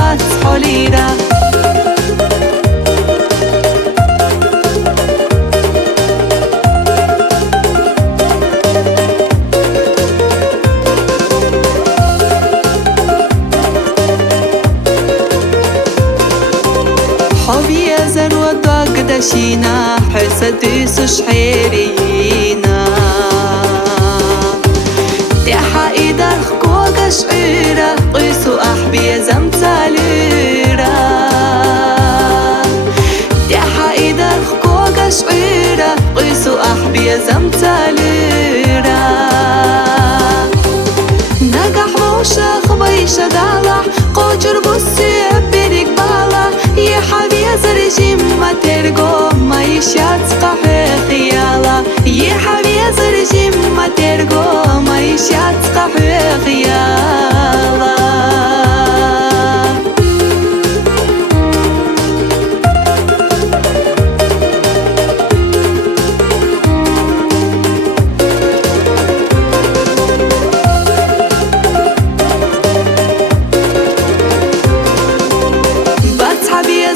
خبات حوليرة حبي أزر وضاق دشينا حسدي سشحيرينا تيحا إيدار خكوغ شعيرة قيسو أحبي زمتاليرة تيحا إيدار خكوغ شعيرة قيسو أحبي زمتاليرة نقح موشخ بيشة دالح قوجر بوسي بيريك بالا يا حبي زرجي ما ترقو ما يشات قحي خيالا يا حبي زرجي ما ترقو ما يشات قحي خيالا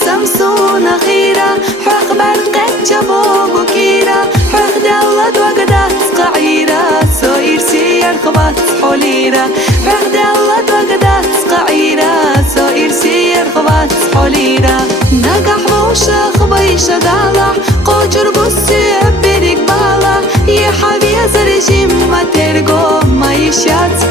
زمسونا خيرة حق برقت جبوب وكيرة حق دولت وقدات قعيرة سوير سير خبات حوليرة حق دولت وقدات قعيرة سوير سير خبات حوليرة نقح موشخ بيشة دالح قوجر بوسي بيريك بالا يا حبي زرجي ما ترقو ما يشات